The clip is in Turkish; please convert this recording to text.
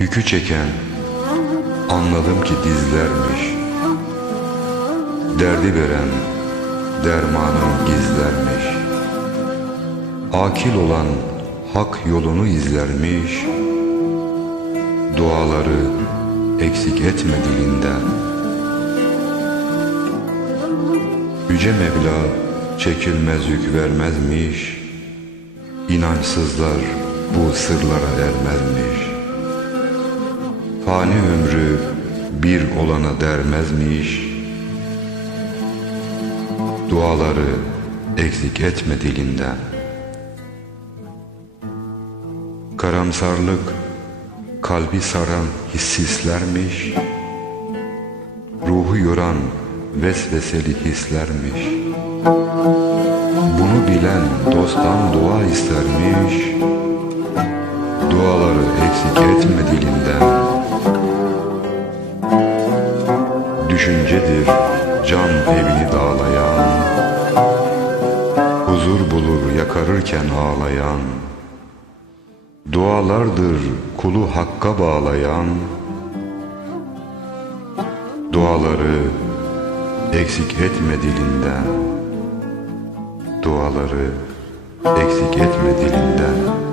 Yükü çeken anladım ki dizlermiş. Derdi veren dermanını gizlermiş. Akil olan hak yolunu izlermiş. Duaları eksik etme dilinden Yüce Mevla çekilmez yük vermezmiş. İnançsızlar bu sırlara ermezmiş Fani ömrü bir olana dermezmiş. Duaları eksik etme dilinden. Karamsarlık kalbi saran hissislermiş Ruhu yoran vesveseli hislermiş. Bunu bilen dosttan dua istermiş. Duaları eksik etme dilinden Düşüncedir can evini dağlayan. Huzur bulur yakarırken ağlayan. Dualardır kulu hakka bağlayan. Duaları eksik etme dilinden. Duaları eksik etme dilinden